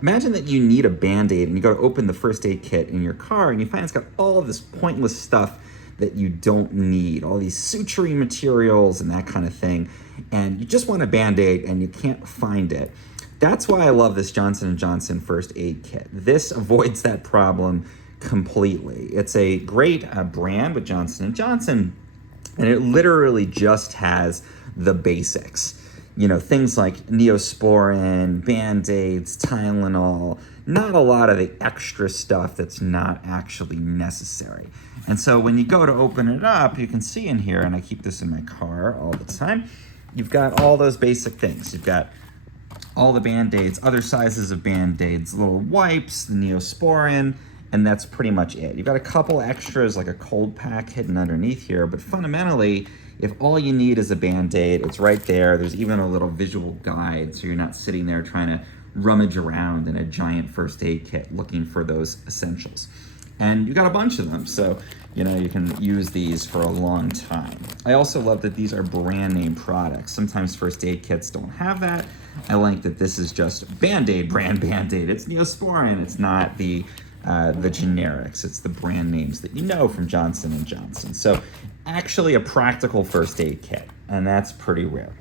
Imagine that you need a Band-Aid and you go to open the first aid kit in your car and you find it's got all of this pointless stuff that you don't need, all these suturing materials and that kind of thing, and you just want a Band-Aid and you can't find it. That's why I love this Johnson & Johnson first aid kit. This avoids that problem completely. It's a great brand with Johnson & Johnson, and it literally just has the basics. You know, things like Neosporin, Band-Aids, Tylenol, not a lot of the extra stuff that's not actually necessary. And so when you go to open it up, you can see in here, and I keep this in my car all the time, you've got all those basic things. You've got all the Band-Aids, other sizes of Band-Aids, little wipes, the Neosporin, and that's pretty much it. You've got a couple extras like a cold pack hidden underneath here, but fundamentally, if all you need is a Band-Aid, it's right there. There's even a little visual guide, so you're not sitting there trying to rummage around in a giant first aid kit looking for those essentials. And you got a bunch of them, so you know you can use these for a long time. I also love that these are brand name products. Sometimes first aid kits don't have that. I like that this is just Band-Aid brand Band-Aid. It's Neosporin. It's not the generics. It's the brand names that you know from Johnson & Johnson. So actually a practical first aid kit, and that's pretty rare.